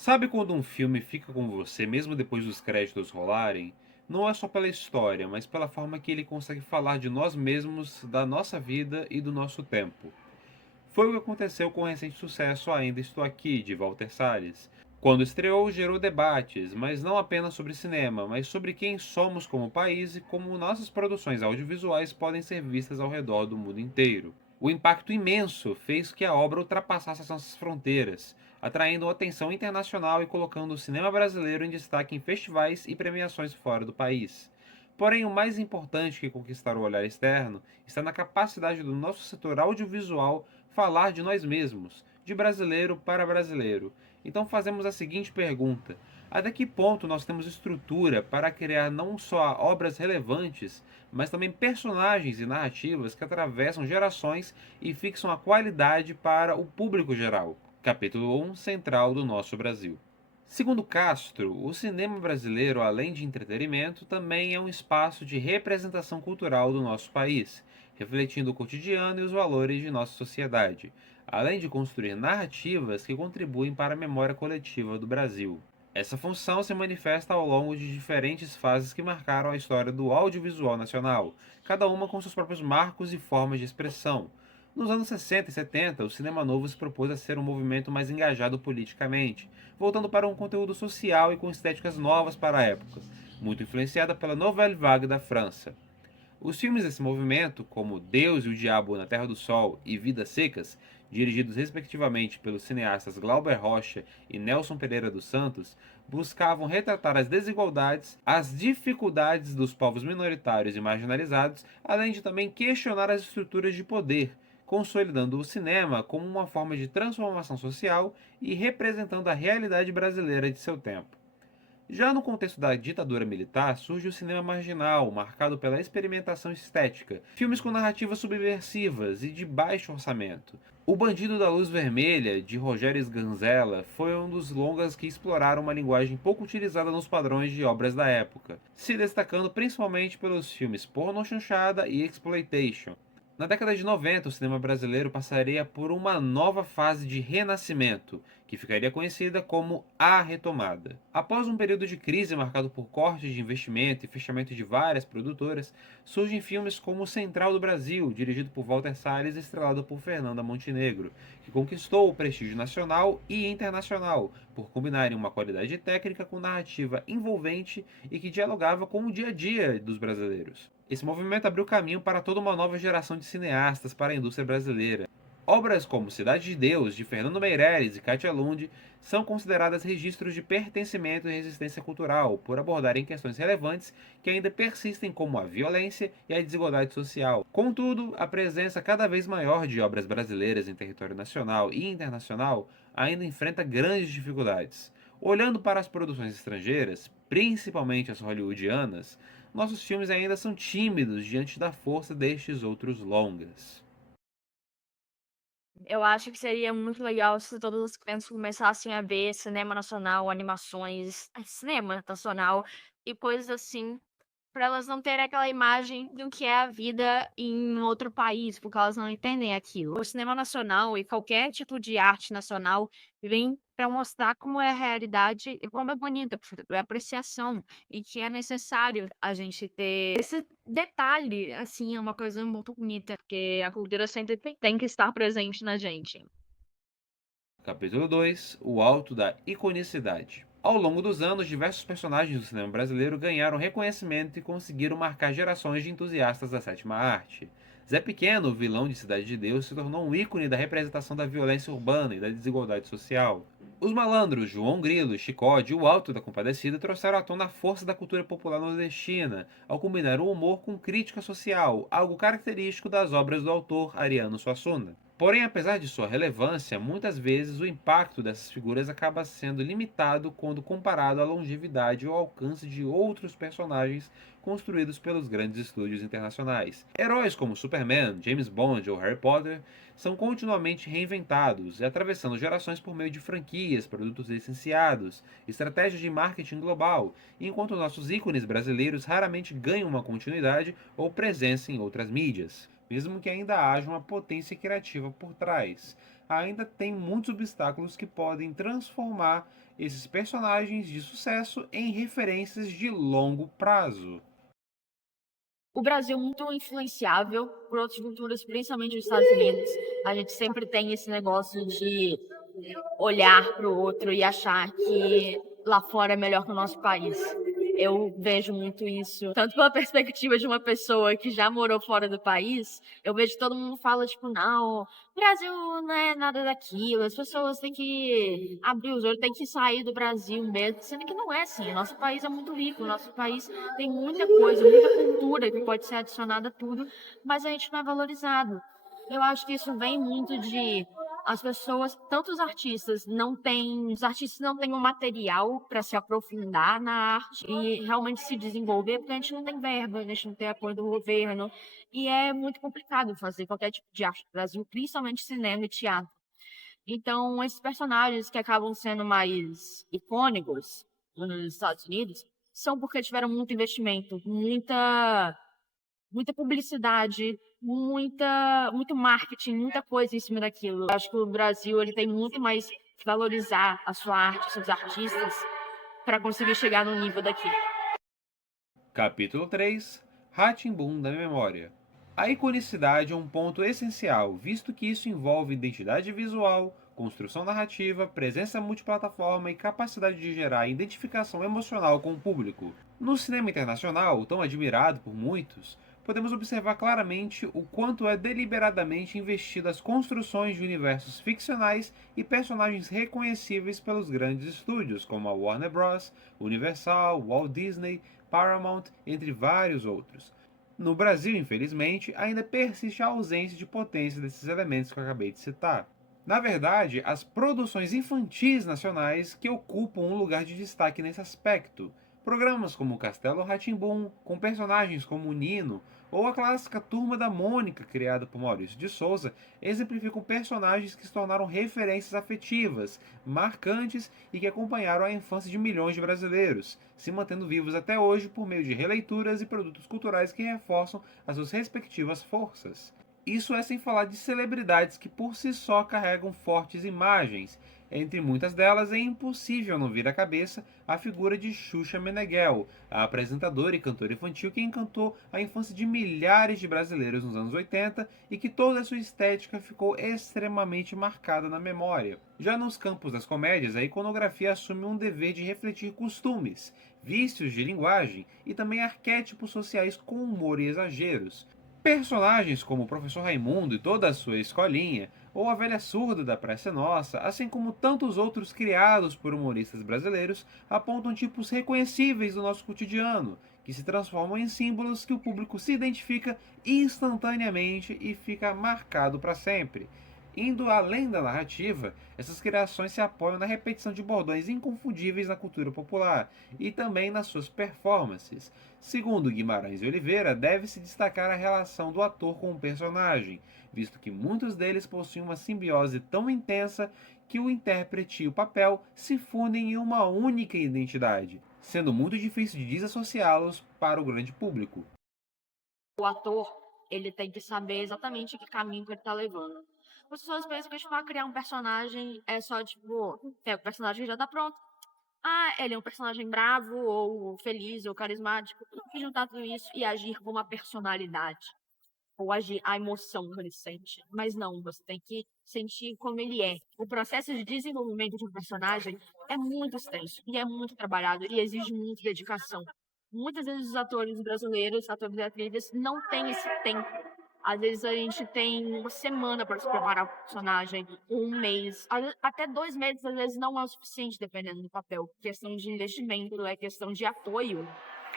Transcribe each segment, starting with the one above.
Sabe quando um filme fica com você mesmo depois dos créditos rolarem? Não é só pela história, mas pela forma que ele consegue falar de nós mesmos, da nossa vida e do nosso tempo. Foi o que aconteceu com o recente sucesso Ainda Estou Aqui, de Walter Salles. Quando estreou, gerou debates, mas não apenas sobre cinema, mas sobre quem somos como país e como nossas produções audiovisuais podem ser vistas ao redor do mundo inteiro. O impacto imenso fez que a obra ultrapassasse as nossas fronteiras, atraindo atenção internacional e colocando o cinema brasileiro em destaque em festivais e premiações fora do país. Porém, o mais importante que conquistar o olhar externo está na capacidade do nosso setor audiovisual falar de nós mesmos, de brasileiro para brasileiro. Então fazemos a seguinte pergunta: até que ponto nós temos estrutura para criar não só obras relevantes, mas também personagens e narrativas que atravessam gerações e fixam a qualidade para o público geral? Capítulo 1 Central do Nosso Brasil. Segundo Castro, o cinema brasileiro, além de entretenimento, também é um espaço de representação cultural do nosso país, refletindo o cotidiano e os valores de nossa sociedade, além de construir narrativas que contribuem para a memória coletiva do Brasil. Essa função se manifesta ao longo de diferentes fases que marcaram a história do audiovisual nacional, cada uma com seus próprios marcos e formas de expressão. Nos anos 60 e 70, o cinema novo se propôs a ser um movimento mais engajado politicamente, voltando para um conteúdo social e com estéticas novas para a época, muito influenciada pela Nouvelle Vague da França. Os filmes desse movimento, como Deus e o Diabo na Terra do Sol e Vidas Secas, dirigidos respectivamente pelos cineastas Glauber Rocha e Nelson Pereira dos Santos, buscavam retratar as desigualdades, as dificuldades dos povos minoritários e marginalizados, além de também questionar as estruturas de poder, consolidando o cinema como uma forma de transformação social e representando a realidade brasileira de seu tempo. Já no contexto da ditadura militar, surge o cinema marginal, marcado pela experimentação estética, filmes com narrativas subversivas e de baixo orçamento. O Bandido da Luz Vermelha, de Rogério Sganzella, foi um dos longas que exploraram uma linguagem pouco utilizada nos padrões de obras da época, se destacando principalmente pelos filmes porno chanchada e exploitation. Na década de 90, o cinema brasileiro passaria por uma nova fase de renascimento, que ficaria conhecida como a retomada. Após um período de crise marcado por cortes de investimento e fechamento de várias produtoras, surgem filmes como O Central do Brasil, dirigido por Walter Salles e estrelado por Fernanda Montenegro, que conquistou o prestígio nacional e internacional por combinarem uma qualidade técnica com narrativa envolvente e que dialogava com o dia a dia dos brasileiros. Esse movimento abriu caminho para toda uma nova geração de cineastas para a indústria brasileira. Obras como Cidade de Deus, de Fernando Meirelles e Katia Lund, são consideradas registros de pertencimento e resistência cultural, por abordarem questões relevantes que ainda persistem, como a violência e a desigualdade social. Contudo, a presença cada vez maior de obras brasileiras em território nacional e internacional ainda enfrenta grandes dificuldades. Olhando para as produções estrangeiras, principalmente as hollywoodianas, nossos filmes ainda são tímidos diante da força destes outros longas. Eu acho que seria muito legal se todas as crianças começassem a ver cinema nacional, animações, cinema nacional e coisas assim, para elas não terem aquela imagem do que é a vida em outro país, porque elas não entendem aquilo. O cinema nacional e qualquer tipo de arte nacional vem para mostrar como é a realidade e como é bonita, é apreciação, e que é necessário a gente ter esse detalhe, assim, é uma coisa muito bonita, porque a cultura sempre tem que estar presente na gente. Capítulo 2: O Alto da Iconicidade. Ao longo dos anos, diversos personagens do cinema brasileiro ganharam reconhecimento e conseguiram marcar gerações de entusiastas da sétima arte. Zé Pequeno, o vilão de Cidade de Deus, se tornou um ícone da representação da violência urbana e da desigualdade social. Os malandros João Grilo, Chicode e o Alto da Compadecida trouxeram à tona a força da cultura popular nordestina, ao combinar o humor com crítica social, algo característico das obras do autor Ariano Suassuna. Porém, apesar de sua relevância, muitas vezes o impacto dessas figuras acaba sendo limitado quando comparado à longevidade ou alcance de outros personagens construídos pelos grandes estúdios internacionais. Heróis como Superman, James Bond ou Harry Potter são continuamente reinventados e atravessando gerações por meio de franquias, produtos licenciados, estratégias de marketing global, enquanto nossos ícones brasileiros raramente ganham uma continuidade ou presença em outras mídias. mesmo que ainda haja uma potência criativa por trás. Ainda tem muitos obstáculos que podem transformar esses personagens de sucesso em referências de longo prazo. O Brasil é muito influenciável por outras culturas, principalmente os Estados Unidos. A gente sempre tem esse negócio de olhar para o outro e achar que lá fora é melhor que o nosso país. Eu vejo muito isso, tanto pela perspectiva de uma pessoa que já morou fora do país, eu vejo que todo mundo fala, tipo, não, o Brasil não é nada daquilo, as pessoas têm que abrir os olhos, têm que sair do Brasil mesmo, sendo que não é assim. O nosso país é muito rico, o nosso país tem muita coisa, muita cultura que pode ser adicionada a tudo, mas a gente não é valorizado. Eu acho que isso vem muito de as pessoas, tanto os artistas não têm um material para se aprofundar na arte e realmente se desenvolver, porque a gente não tem verba, a gente não tem apoio do governo, e é muito complicado fazer qualquer tipo de arte no Brasil, principalmente cinema e teatro. Então, esses personagens que acabam sendo mais icônicos nos Estados Unidos são porque tiveram muito investimento, muita publicidade, muito marketing, muita coisa em cima daquilo. Eu acho que o Brasil ele tem muito mais que valorizar a sua arte, seus artistas, para conseguir chegar no nível daqui. Capítulo 3: Rá-Tim-Bum da memória. A iconicidade é um ponto essencial, visto que isso envolve identidade visual, construção narrativa, presença multiplataforma e capacidade de gerar identificação emocional com o público. No cinema internacional, tão admirado por muitos, podemos observar claramente o quanto é deliberadamente investido as construções de universos ficcionais e personagens reconhecíveis pelos grandes estúdios, como a Warner Bros., Universal, Walt Disney, Paramount, entre vários outros. No Brasil, infelizmente, ainda persiste a ausência de potência desses elementos que eu acabei de citar. Na verdade, as produções infantis nacionais que ocupam um lugar de destaque nesse aspecto. Programas como Castelo rá tim com personagens como o Nino, ou a clássica Turma da Mônica, criada por Maurício de Souza, exemplificam personagens que se tornaram referências afetivas, marcantes e que acompanharam a infância de milhões de brasileiros, se mantendo vivos até hoje por meio de releituras e produtos culturais que reforçam as suas respectivas forças. Isso é sem falar de celebridades que por si só carregam fortes imagens. Entre muitas delas, é impossível não vir à cabeça a figura de Xuxa Meneghel, a apresentadora e cantora infantil que encantou a infância de milhares de brasileiros nos anos 80 e que toda a sua estética ficou extremamente marcada na memória. Já nos campos das comédias, a iconografia assume um dever de refletir costumes, vícios de linguagem e também arquétipos sociais com humor e exageros. Personagens como o Professor Raimundo e toda a sua escolinha, ou a Velha Surda da Praça Nossa, assim como tantos outros criados por humoristas brasileiros, apontam tipos reconhecíveis do nosso cotidiano, que se transformam em símbolos que o público se identifica instantaneamente e fica marcado para sempre. Indo além da narrativa, essas criações se apoiam na repetição de bordões inconfundíveis na cultura popular e também nas suas performances. Segundo Guimarães e Oliveira, deve-se destacar a relação do ator com o personagem, visto que muitos deles possuem uma simbiose tão intensa que o intérprete e o papel se fundem em uma única identidade, sendo muito difícil de desassociá-los para o grande público. O ator, ele tem que saber exatamente que caminho que ele tá levando. As pessoas pensam que, tipo, criar um personagem é só, tipo, o personagem já tá pronto. Ah, ele é um personagem bravo, ou feliz, ou carismático. Tem que juntar tudo isso e agir com uma personalidade. Ou agir a emoção que ele sente. Mas não, você tem que sentir como ele é. O processo de desenvolvimento de um personagem é muito extenso e é muito trabalhado e exige muita dedicação. Muitas vezes os atores brasileiros, atores e atrizes, não têm esse tempo. Às vezes a gente tem uma semana para se preparar o personagem, um mês, até 2 meses, às vezes não é o suficiente, dependendo do papel. Questão de investimento, é questão de apoio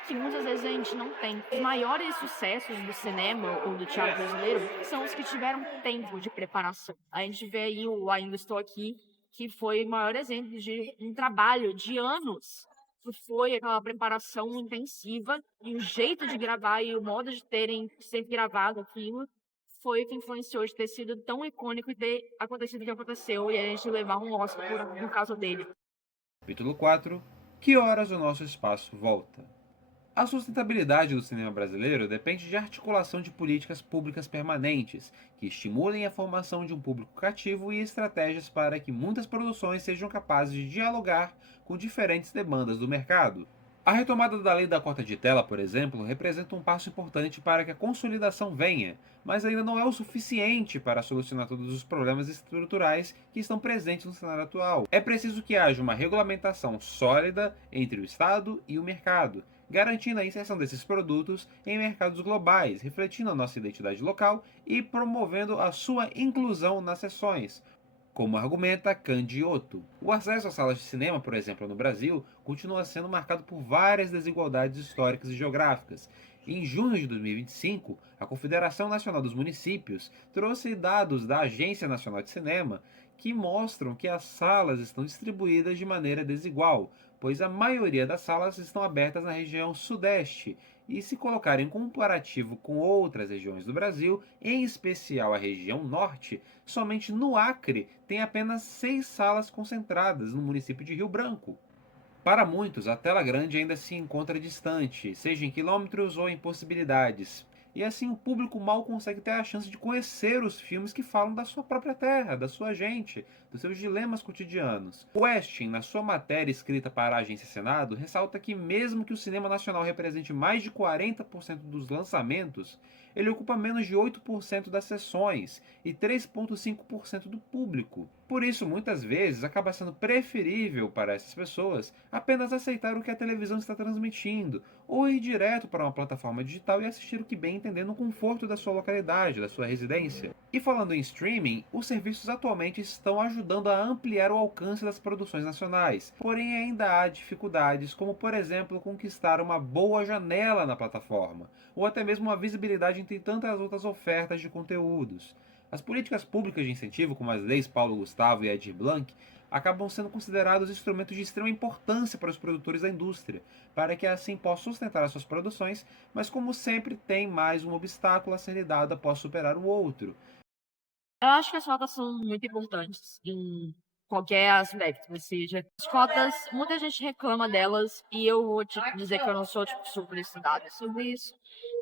que muitas vezes a gente não tem. Os maiores sucessos do cinema ou do teatro brasileiro são os que tiveram tempo de preparação. A gente vê aí o Ainda Estou Aqui, que foi o maior exemplo de um trabalho de anos, que foi aquela preparação intensiva e o jeito de gravar e o modo de terem ser gravado aquilo foi o que influenciou de ter sido tão icônico e ter acontecido o que aconteceu e a gente levar um Oscar por causa dele. Capítulo 4: Que horas o nosso espaço volta? A sustentabilidade do cinema brasileiro depende de articulação de políticas públicas permanentes, que estimulem a formação de um público cativo e estratégias para que muitas produções sejam capazes de dialogar com diferentes demandas do mercado. A retomada da lei da cota de tela, por exemplo, representa um passo importante para que a consolidação venha, mas ainda não é o suficiente para solucionar todos os problemas estruturais que estão presentes no cenário atual. É preciso que haja uma regulamentação sólida entre o Estado e o mercado, garantindo a inserção desses produtos em mercados globais, refletindo a nossa identidade local e promovendo a sua inclusão nas sessões, como argumenta Candiotto. O acesso às salas de cinema, por exemplo, no Brasil, continua sendo marcado por várias desigualdades históricas e geográficas. Em junho de 2025, a Confederação Nacional dos Municípios trouxe dados da Agência Nacional de Cinema que mostram que as salas estão distribuídas de maneira desigual, pois a maioria das salas estão abertas na região Sudeste, e se colocar em comparativo com outras regiões do Brasil, em especial a região Norte, somente no Acre tem apenas 6 salas concentradas no município de Rio Branco. Para muitos, a tela grande ainda se encontra distante, seja em quilômetros ou em possibilidades, e assim o público mal consegue ter a chance de conhecer os filmes que falam da sua própria terra, da sua gente, dos seus dilemas cotidianos. Westin, na sua matéria escrita para a Agência Senado, ressalta que mesmo que o cinema nacional represente mais de 40% dos lançamentos, ele ocupa menos de 8% das sessões e 3,5% do público. Por isso, muitas vezes, acaba sendo preferível para essas pessoas apenas aceitar o que a televisão está transmitindo, ou ir direto para uma plataforma digital e assistir o que bem entender no conforto da sua localidade, da sua residência. E falando em streaming, os serviços atualmente estão ajudando a ampliar o alcance das produções nacionais, porém ainda há dificuldades, como por exemplo conquistar uma boa janela na plataforma, ou até mesmo uma visibilidade entre tantas outras ofertas de conteúdos. As políticas públicas de incentivo, como as leis Paulo Gustavo e Edir Blanc, acabam sendo considerados instrumentos de extrema importância para os produtores da indústria, para que assim possam sustentar as suas produções, mas como sempre tem mais um obstáculo a ser lidado após superar o outro. Eu acho que as cotas são muito importantes em qualquer aspecto, ou seja, as cotas, muita gente reclama delas e eu vou te dizer que eu não sou tipo super estudada sobre isso,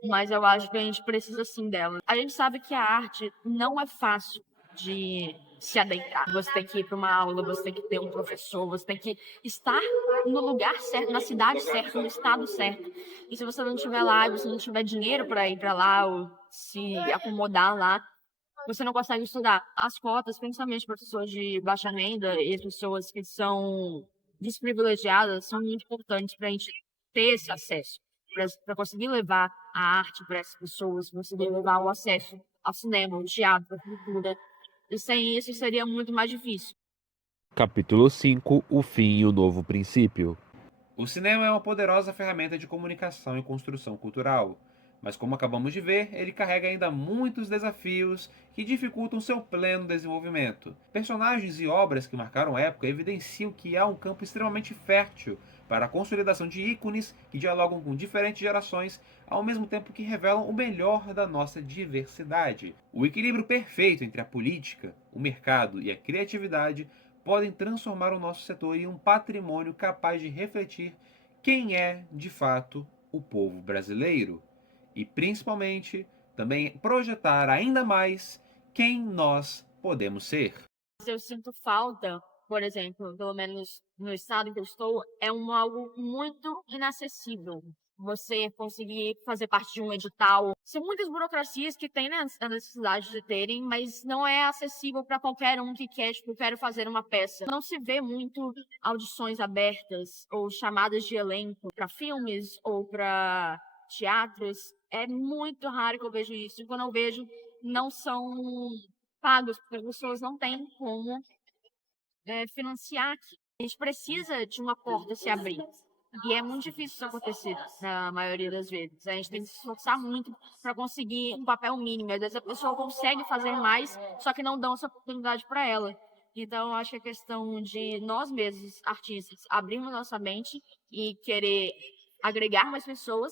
mas eu acho que a gente precisa sim delas. A gente sabe que a arte não é fácil de se adentrar. Você tem que ir para uma aula, você tem que ter um professor, você tem que estar no lugar certo, na cidade certa, no estado certo. E se você não estiver lá, e você não tiver dinheiro para ir para lá ou se acomodar lá, você não consegue estudar. As cotas, principalmente para pessoas de baixa renda e pessoas que são desprivilegiadas, são muito importantes para a gente ter esse acesso, para conseguir levar a arte para essas pessoas, conseguir levar o acesso ao cinema, ao teatro, à cultura. E sem isso seria muito mais difícil. Capítulo 5: O fim e o novo princípio. O cinema é uma poderosa ferramenta de comunicação e construção cultural, mas como acabamos de ver, ele carrega ainda muitos desafios que dificultam seu pleno desenvolvimento. Personagens e obras que marcaram a época evidenciam que há um campo extremamente fértil para a consolidação de ícones que dialogam com diferentes gerações, ao mesmo tempo que revelam o melhor da nossa diversidade. O equilíbrio perfeito entre a política, o mercado e a criatividade podem transformar o nosso setor em um patrimônio capaz de refletir quem é, de fato, o povo brasileiro e, principalmente, também projetar ainda mais quem nós podemos ser. Eu sinto falta, por exemplo, pelo menos no estado em que eu estou, é algo muito inacessível. Você conseguir fazer parte de um edital. São muitas burocracias que tem a necessidade de terem, mas não é acessível para qualquer um que quer, tipo, quero fazer uma peça. Não se vê muito audições abertas ou chamadas de elenco para filmes ou para teatros. É muito raro que eu vejo isso. E quando eu vejo, não são pagos, porque as pessoas não têm como financiar aqui. A gente precisa de uma porta se abrir. E é muito difícil isso acontecer na maioria das vezes. A gente tem que se esforçar muito para conseguir um papel mínimo. Às vezes a pessoa consegue fazer mais, só que não dão essa oportunidade para ela. Então, eu acho que é questão de nós mesmos, artistas, abrirmos nossa mente e querer agregar mais pessoas,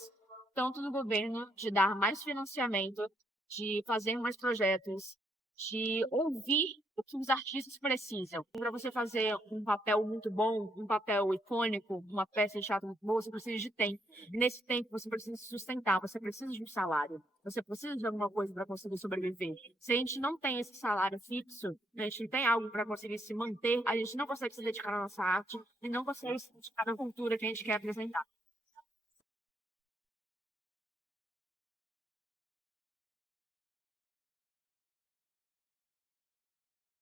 tanto do governo, de dar mais financiamento, de fazer mais projetos, de ouvir o que os artistas precisam. Para você fazer um papel muito bom, um papel icônico, uma peça de teatro muito boa, você precisa de tempo. E nesse tempo você precisa se sustentar, você precisa de um salário, você precisa de alguma coisa para conseguir sobreviver. Se a gente não tem esse salário fixo, a gente não tem algo para conseguir se manter, a gente não consegue se dedicar à nossa arte e não consegue se dedicar à cultura que a gente quer apresentar.